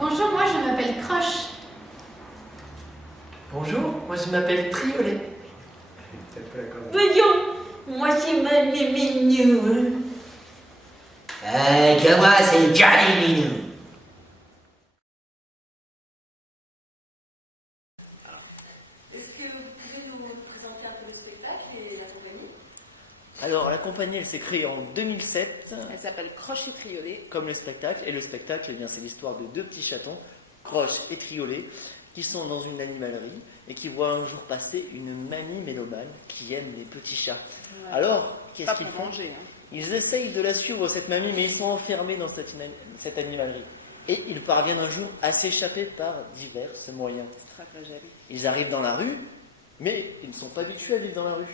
Bonjour, moi je m'appelle Croche. Bonjour, moi je m'appelle Triolet. Voyons, moi c'est Mamie Minou. Que moi c'est Johnny Minou. Est-ce que vous pouvez nous présenter un peu le spectacle et la compagnie? Alors la compagnie elle s'est créée en 2007 Elle s'appelle Croche et Triolet. comme le spectacle. Et le spectacle, eh bien, c'est l'histoire de deux petits chatons, Croche et Triolet, qui sont dans une animalerie et qui voient un jour passer une mamie mélomane qui aime les petits chats. Ouais. Alors, qu'est-ce Pas qu'ils pour font? manger. Hein. Ils essayent de la suivre, cette mamie, mais ils sont enfermés dans cette animalerie. Et ils parviennent un jour à s'échapper par divers moyens. Stratagème. Ils arrivent dans la rue, mais ils ne sont pas habitués à vivre dans la rue.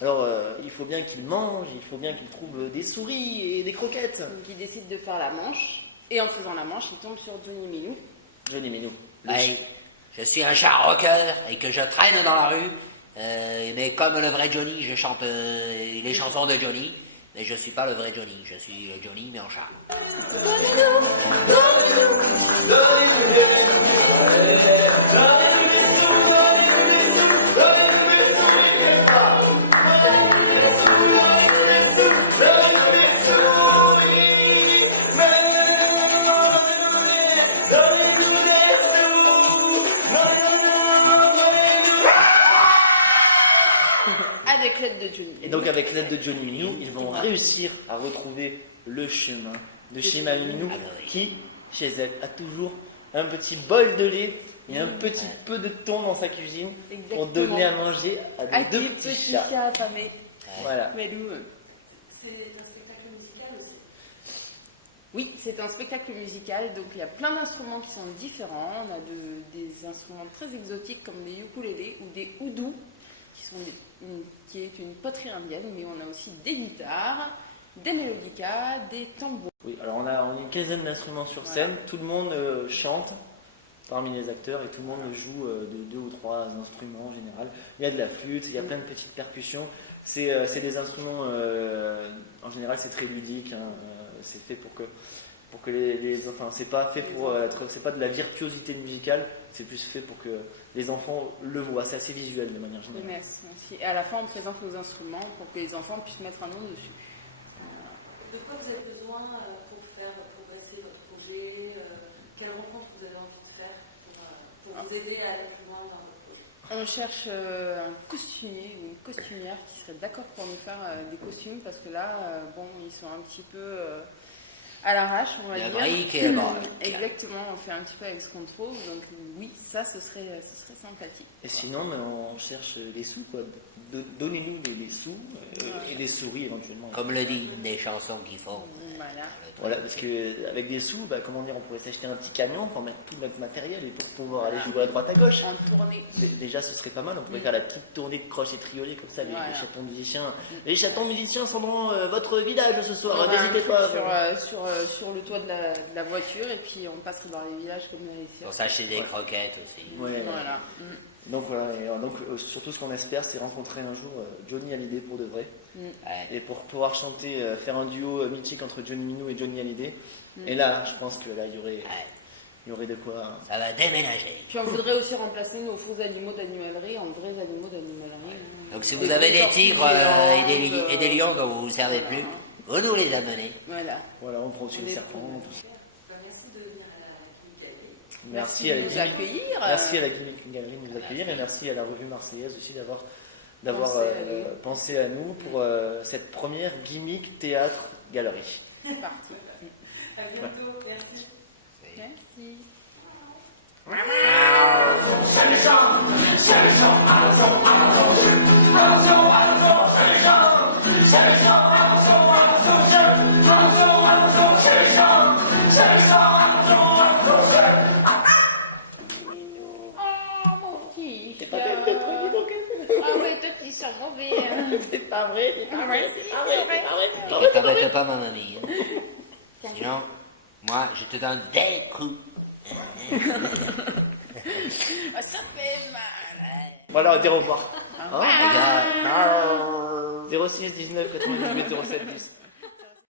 Alors, il faut bien qu'ils mangent, il faut bien qu'ils trouvent des souris et des croquettes. Donc ils décident de faire la manche. Et en faisant la manche, ils tombent sur Johnny Minou. Johnny Minou. Oui, je suis un chat rocker et que je traîne dans la rue. Mais comme le vrai Johnny, je chante les chansons de Johnny. Mais je suis pas le vrai Johnny, je suis le Johnny mais en chat. Avec l'aide de Johnny. Et donc, avec l'aide de Johnny Minou, ils vont réussir à retrouver le chemin de chez Mamie Minou, qui, chez elle, a toujours un petit bol de lait et un petit peu de thon dans sa cuisine pour Exactement. donner à manger à Avec deux des petits petits chats. chats affamés. Voilà. Mais nous, C'est un spectacle musical aussi. oui, c'est un spectacle musical, donc il y a plein d'instruments qui sont différents. On a des instruments très exotiques comme des ukulélés ou des oudous, qui est une poterie indienne, mais on a aussi des guitares, des mélodicas, des tambours. Oui, alors on a une quinzaine d'instruments sur scène, tout le monde chante parmi les acteurs et tout le monde joue de 2 ou 3 instruments en général. Il y a de la flûte, il y a plein de petites percussions. C'est des instruments, en général c'est très ludique, hein, c'est fait pour que les enfin c'est pas fait pour c'est pas de la virtuosité musicale, c'est plus fait pour que les enfants le voient, c'est assez visuel de manière générale. Merci. Et à la fin, on présente nos instruments pour que les enfants puissent mettre un nom dessus. De quoi vous avez besoin pour faire progresser votre projet? Quelle rencontre vous avez envie de faire pour vous aider à aller plus loin dans votre projet? On cherche un costumier ou une costumière qui serait d'accord pour nous faire des costumes parce que là, bon, ils sont un petit peu à l'arrache, on va La dire. brique et le brique. Exactement, on fait un petit peu avec ce qu'on trouve. Donc oui, ça, ce serait sympathique. Et sinon, ben, on cherche des sous, quoi. Donnez-nous des sous et des souris éventuellement. Comme le dit des chansons qu'il faut. Voilà. Voilà, parce qu'avec des sous, bah, comment dire, on pourrait s'acheter un petit camion pour mettre tout notre matériel et pour pouvoir aller jouer à droite à gauche. En tournée. Déjà, ce serait pas mal, on pourrait faire la petite tournée de Croche et Triolet comme ça, les Voilà. chatons musiciens. Les chatons musiciens sont dans votre village ce soir, On a un n'hésitez truc pas. sur le toit de la voiture et puis on passerait dans les villages comme les Pour cirques. s'acheter des croquettes aussi. Ouais. Voilà. Donc voilà, surtout ce qu'on espère, c'est rencontrer un jour Johnny Hallyday pour de vrai. Ouais. Et pour pouvoir chanter, faire un duo mythique entre Johnny Minou et Johnny Hallyday. Et là, je pense que là, il y aurait de quoi. Ça va déménager. Puis on voudrait aussi remplacer nos faux animaux d'animalerie en vrais animaux d'animalerie. Donc si vous avez des tigres et des lions dont vous ne vous servez plus, vous nous les amenez. Voilà. Voilà, on prend aussi On les est serpents, pour. tout ça. Merci de venir à la Galerie. Merci à la de nous Gimmick- accueillir. Merci à la Gimmick Galerie de nous accueillir et merci à la revue marseillaise aussi d'avoir pensé à nous pour cette première Gimmick Théâtre Galerie. C'est parti. À bientôt. Merci. Merci. C'est pas bête de trucs, donc. Ah oui, toi qui sont mauvais. C'est pas vrai, c'est pas vrai, c'est pas vrai, c'est pas vrai, c'est pas Ne vrai. t'embête pas, ma mamie. Hein. Sinon, moi, je te donne des coups. Ah, ça fait mal. Voilà, dire au revoir. Regarde. 06 19 98 07 10.